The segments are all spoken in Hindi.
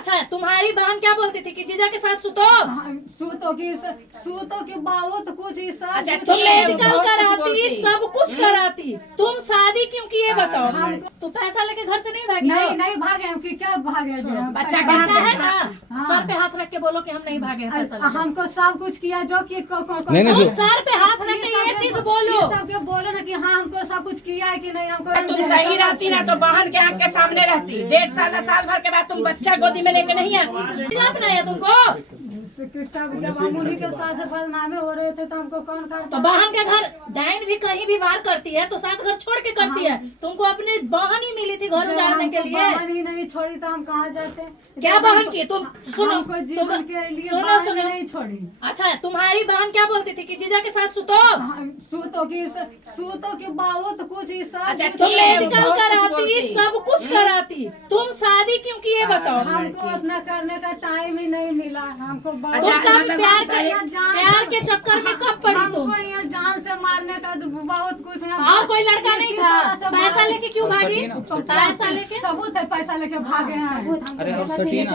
अच्छा, तुम्हारी बहन क्या बोलती थी कि जीजा के साथ सुतो? सूतो की बहुत कुछ ही सब अच्छा, कुछ तुम है। मेडिकल कराती, सब कुछ कराती, तुम शादी क्यों की ये बताओ? तो पैसा लेके घर से नहीं भागी? नहीं भागे हम कि क्या भागे हम? बच्चा है ना, सर पे हाथ रख के बोलो कि हम नहीं भागे हैं पैसा लेके। हमको सब कुछ किया जो कि तुम सर पे हाथ रख के ये चीज बोलो। सबके बोलो ना कि हाँ हमको सब कुछ किया है कि नहीं हमको। तुम सही रहती ना तो बहन के आँख के सामने रहती। 1.5 साल भर के बाद तुम बच्चा गोदी में लेके नहीं आती। है तुमको सब जब हम उन्हीं के साथ बदनामे हो रहे थे तो हमको कौन करता? तो बहन के घर डाइन भी कहीं भी वार करती है तो साथ घर छोड़ के करती है। तुमको अपनी बहन ही मिली थी घर उजाड़ने के लिए। बहन ही नहीं छोड़ी तो हम कहाँ जाते? क्या बहन की? तुम सुनो, जीवन के लिए सुनो नहीं छोड़ी। अच्छा, तुम्हारी बहन क्या बोलती थी कि जीजा के साथ सुतो? सूतो की बहुत कुछ ही सब। अच्छा, तुम मेडिकल कराती, सब कुछ कराती, तुम शादी क्यों की ये बताओ? हमको उतना करने का टाइम ही नहीं मिला हमको। तुम कब प्यार के चक्कर में कब पड़ी तुम? यहाँ जान से मारने का बहुत कुछ है। और कोई लड़का नहीं था? पैसा लेके क्यों भागी? पैसा लेके सबूत है, पैसा लेके भागे हैं। अरे और सटिए ना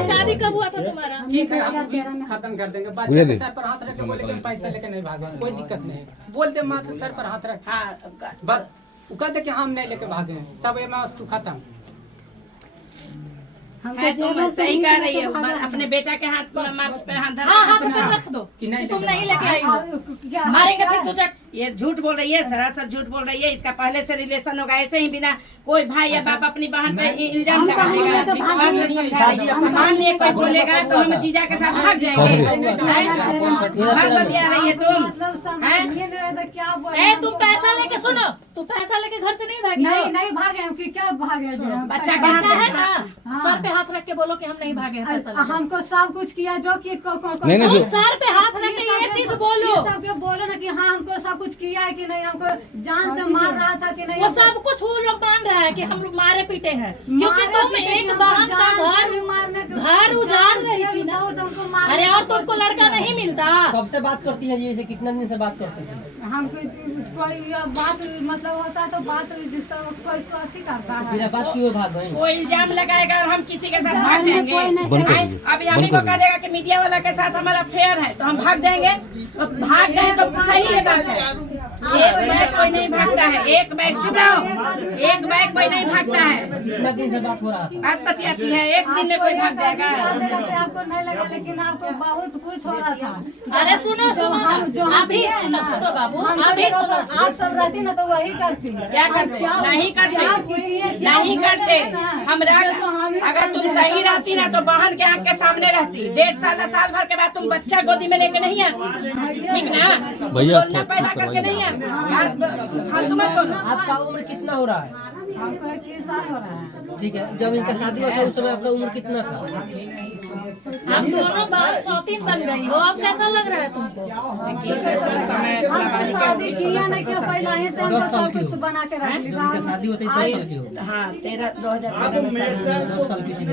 शादी कब हुआ था तुम्हारा? ठीक है, हम भी खत्म कर देंगे। बच्चे के सर पर हाथ रख के बोले कि पैसा लेके नहीं भागे, कोई दिक्कत नहीं। बोल दे मात्र सर पर हाथ रख, बस वो कहते कि हम नहीं लेके भागे हैं। सब ये वस्तु खत्म है। तुम सही कह रही है। अपने बेटा के हाथ पे हाथ धरा। हाँ, हाथ पर रख दो कि तुम नहीं लेके आई हो। मारेंगे फिर तुझे। ये झूठ बोल रही है, सरासर झूठ बोल रही है। इसका पहले से रिलेशन होगा, ऐसे ही बिना कोई भाई या बाप अपनी बहन पे इल्जाम लगाएगा। मान लिए कोई बोलेगा तो हम जीजा के साथ भाग जाएंगे। भाग बतिया रही है तुम। तुम पैसा लेके सुनो, तुम पैसा लेके घर से नहीं भागी? नहीं भागे हम कि क्या भागे? बच्चा है ना, सर पे हाथ रख के बोलो कि हम नहीं भागे हैं पैसा लेके। हमको सब कुछ किया जो कि तुम सर पे हाथ रख के ये चीज बोलो। सबके बोलो ना कि हाँ हमको सब कुछ किया है कि नहीं हमको जान से मार रहा था कि नहीं। वो सब कुछ वो लोग मान रहा है कि हम लोग मारे पीटे हैं क्योंकि तुम एक बहन का घर उजाड़ रही थी ना। अरे और तुमको लड़का नहीं मिलता? कब से बात करती है ये? कितना दिन से बात करते थे? हमको कोई बात मतलब होता है तो बात जिससे कोई अथी करता है। बिना बात क्यों भाग गए? कोई इल्जाम लगाएगा और हम किसी के साथ भाग जाएंगे। अभी हम ही को कह देगा कि मीडिया वाला के साथ हमारा फेयर है तो हम भाग जाएंगे। तो भाग गए तो सही है बात है। एक बैग कोई नहीं भागता है। एक बैग चुप रहो, एक बैग कोई नहीं भागता है। कितना दिन से बात हो रहा था? बात बतियाती है, एक दिन में कोई भाग जाएगा? आपको नहीं लगा लेकिन आपको बहुत कुछ हो रहा था। अरे सुनो अभी सुनो बाबू, अभी सुनो। आप सब रहती ना तो वही करती। क्या करते? नहीं करते, नहीं करते। हम अगर तुम सही रहती ना तो बहन के आँख के सामने रहती। 1.5 साल भर के बाद तुम बच्चा गोदी में लेके नहीं आती। ठीक ना? भैया पैदा करके नहीं आती। फालतू मत बोलो। आपका उम्र कितना हो रहा है? हमको 21 साल हो रहा है। ठीक है, जब इनका शादी हुआ था उस समय आपका उम्र कितना था? हम दोनों बार शौकीन बन गई हो। अब कैसा लग रहा है तुमको? हमको शादी किया नहीं कि पहले ही से हमको सब कुछ बना के रख ली। जब इनका शादी होता है 10 साल की हो? हाँ, 2013 10 साल की सी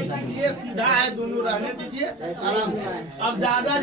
ये सीधा है, दोनों रहने दीजिए आराम से। अब ज्यादा